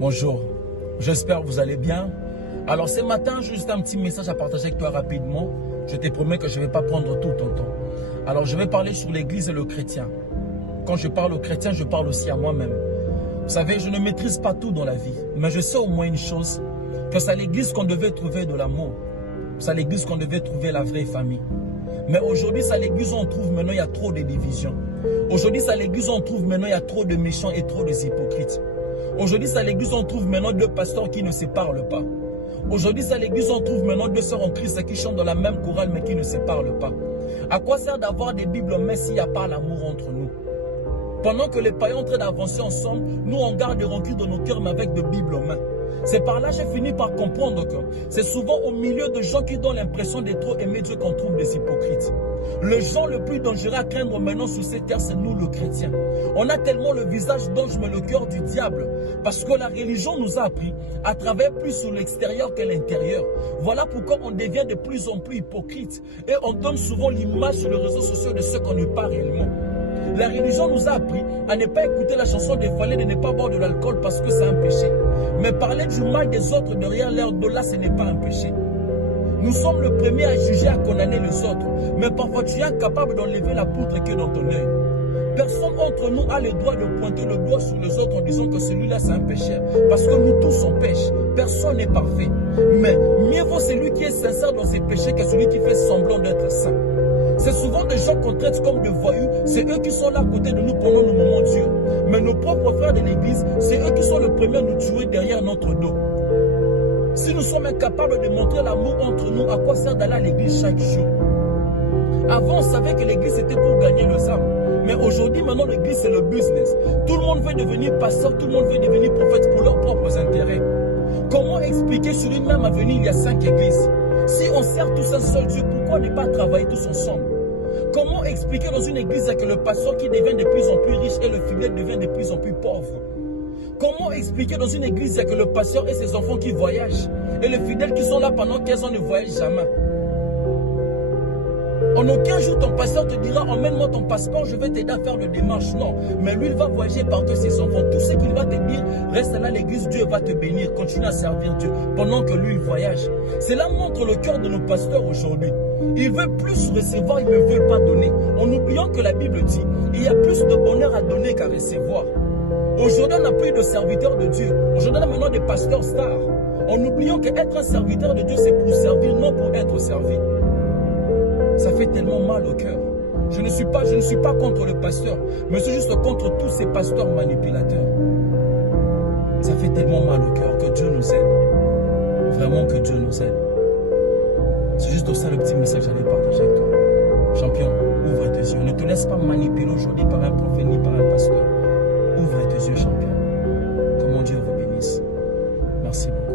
Bonjour, j'espère que vous allez bien. Alors ce matin, juste un petit message à partager avec toi rapidement. Je te promets que je ne vais pas prendre tout ton temps. Alors je vais parler sur l'église et le chrétien. Quand je parle au chrétien, je parle aussi à moi-même. Vous savez, je ne maîtrise pas tout dans la vie, mais je sais au moins une chose, que c'est à l'église qu'on devait trouver de l'amour. C'est à l'église qu'on devait trouver la vraie famille. Mais aujourd'hui, c'est à l'église où on trouve maintenant, il y a trop de divisions. Aujourd'hui, c'est à l'église où on trouve maintenant, il y a trop de méchants et trop de hypocrites. Aujourd'hui, c'est à l'église où on trouve maintenant deux pasteurs qui ne se parlent pas. Aujourd'hui, c'est à l'église où on trouve maintenant deux sœurs en Christ qui chantent dans la même chorale mais qui ne se parlent pas. À quoi sert d'avoir des Bibles mais s'il n'y a pas l'amour entre nous? Pendant que les païens sont en train d'avancer ensemble, nous on garde des rancunes dans nos cœurs mais avec des Bibles en main. C'est par là que j'ai fini par comprendre que c'est souvent au milieu de gens qui donnent l'impression d'être trop aimés Dieu qu'on trouve des hypocrites. Le genre le plus dangereux à craindre maintenant sur cette terre, c'est nous, le chrétien. On a tellement le visage d'ange, mais le cœur du diable. Parce que la religion nous a appris à travailler plus sur l'extérieur que l'intérieur. Voilà pourquoi on devient de plus en plus hypocrite. Et on donne souvent l'image sur les réseaux sociaux de ce qu'on n'est pas réellement. La religion nous a appris à ne pas écouter la chanson des Fallets, de ne pas boire de l'alcool parce que c'est un péché. Mais parler du mal des autres derrière leur dos, là, ce n'est pas un péché. Nous sommes le premier à juger, à condamner les autres. Mais parfois, tu es incapable d'enlever la poutre qui est dans ton œil. Personne entre nous a le droit de pointer le doigt sur les autres en disant que celui-là, c'est un pécheur. Parce que nous tous, on pêche. Personne n'est parfait. Mais mieux vaut celui qui est sincère dans ses péchés que celui qui fait semblant d'être saint. C'est souvent des gens qu'on traite comme des voyous. C'est eux qui sont là à côté de nous pendant nos moments durs. Mais nos propres frères de l'église, c'est eux qui sont les premiers à nous tuer derrière notre dos. Si nous sommes incapables de montrer l'amour entre nous, à quoi sert d'aller à l'église chaque jour? Avant, on savait que l'église était pour gagner les âmes. Mais aujourd'hui, maintenant, l'église, c'est le business. Tout le monde veut devenir pasteur, tout le monde veut devenir prophète pour leurs propres intérêts. Comment expliquer sur une même avenue, il y a 5 églises? Si on sert tous un seul Dieu, pourquoi ne pas travailler tous ensemble? Comment expliquer dans une église que le pasteur qui devient de plus en plus riche et le fidèle devient de plus en plus pauvre? Comment expliquer dans une église que le pasteur et ses enfants qui voyagent et les fidèles qui sont là pendant 15 ans ne voyagent jamais? En aucun jour, ton pasteur te dira, emmène-moi ton passeport, je vais t'aider à faire le démarche. Non, mais lui, il va voyager partout ses enfants. Tout ce qu'il va te dire, reste là à l'église, Dieu va te bénir. Continue à servir Dieu pendant que lui, il voyage. Cela montre le cœur de nos pasteurs aujourd'hui. Ils veulent plus recevoir, ils ne veulent pas donner. En oubliant que la Bible dit, il y a plus de bonheur à donner qu'à recevoir. Aujourd'hui, on n'a plus de serviteurs de Dieu. Aujourd'hui, on a maintenant des pasteurs stars. En oubliant qu'être un serviteur de Dieu, c'est pour servir, non pour être servi. Ça fait tellement mal au cœur. Je ne suis pas contre le pasteur, mais je suis juste contre tous ces pasteurs manipulateurs. Ça fait tellement mal au cœur. Que Dieu nous aide. Vraiment que Dieu nous aide. C'est juste ça le petit message que j'allais partager avec toi. Champion, ouvre tes yeux. Ne te laisse pas manipuler aujourd'hui par un prophète ni par un pasteur. Ouvre tes yeux, champion. Que mon Dieu vous bénisse. Merci beaucoup.